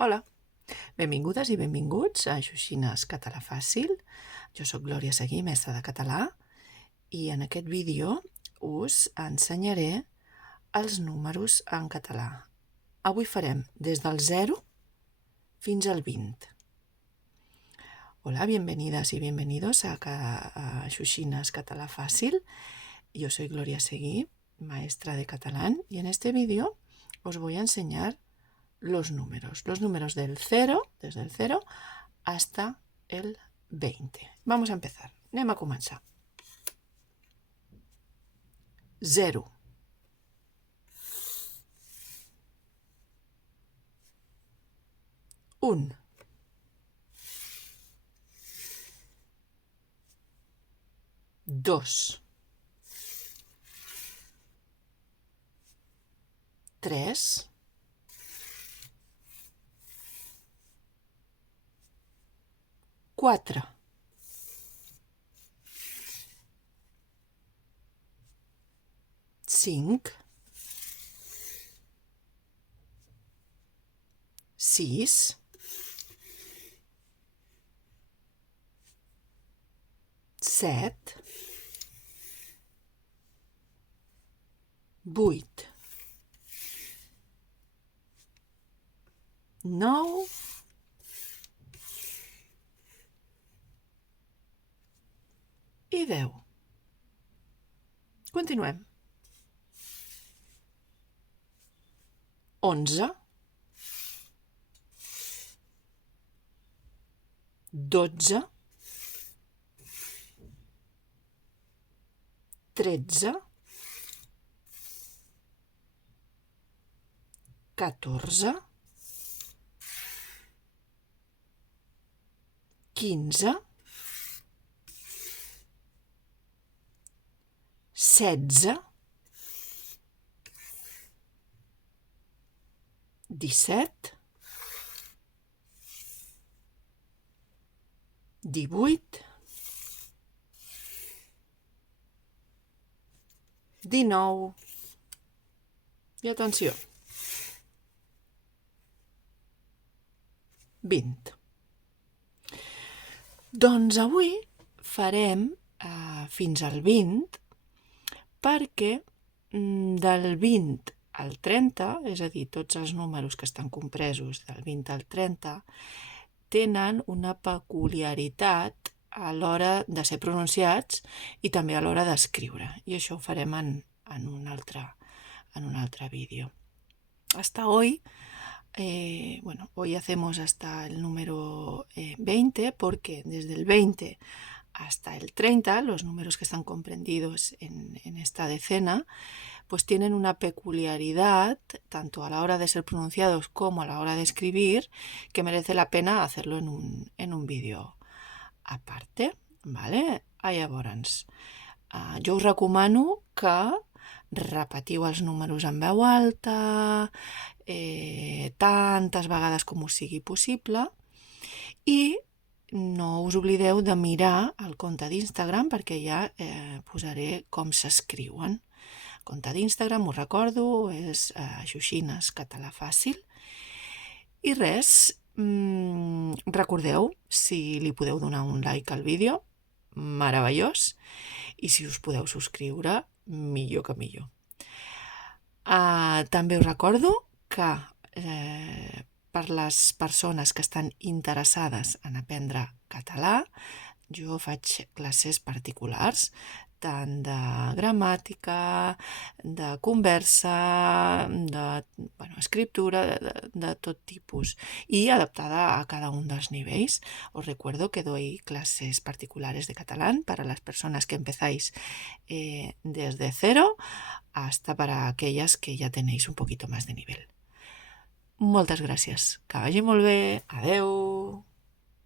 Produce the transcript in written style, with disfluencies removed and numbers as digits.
Hola, benvingudes i benvinguts a Xoxines Català Fàcil. Jo sóc Glòria Seguí, mestra de català, i en aquest vídeo us ensenyaré els números en català. Avui farem des del 0 fins al 20. Hola, bienvenidas y bienvenidos a Xoxines Català Fàcil. Yo soy Gloria Seguí, maestra de catalán, y en este vídeo os voy a enseñar los números del 0, desde el 0 hasta el 20. Vamos a empezar. Anem a començar. 0. 1. 2. 3. 4. 5. 6. 7. 8. 9. I 10. Continuem. 11. 12. 13. 14. 15. 16. 17. 18. 19. I atenció. 20. Doncs avui farem fins al 20 perquè del 20 al 30, és a dir, tots els números que estan compresos del 20 al 30, tenen una peculiaritat a l'hora de ser pronunciats i també a l'hora d'escriure. I això ho farem en un altre vídeo. Hasta hoy, hoy hacemos hasta el número 20 porque desde el 20 hasta el 30, los números que están comprendidos en esta decena, pues tienen una peculiaridad, tanto a la hora de ser pronunciados como a la hora de escribir, que merece la pena hacerlo en un vídeo aparte, ¿vale? Llavors, jo us recomano que repetiu els números en veu alta, tantes vegades com us sigui possible, i no us oblideu de mirar el compte d'Instagram perquè ja posaré com s'escriuen. El compte d'Instagram, us recordo, és Xoxines Català Fàcil. I res, recordeu, si li podeu donar un like al vídeo, meravellós, i si us podeu subscriure, millor que millor. També us recordo que per les persones que estan interessades en aprendre català, jo faig classes particulars, tant de gramàtica, de conversa, escriptura, de tot tipus, y adaptada a cada un dels nivells. Os recuerdo que doy clases particulares de catalán para las personas que empezáis desde cero hasta para aquellas que ya tenéis un poquito más de nivel. Moltes gràcies. Que vagi molt bé. Adeu!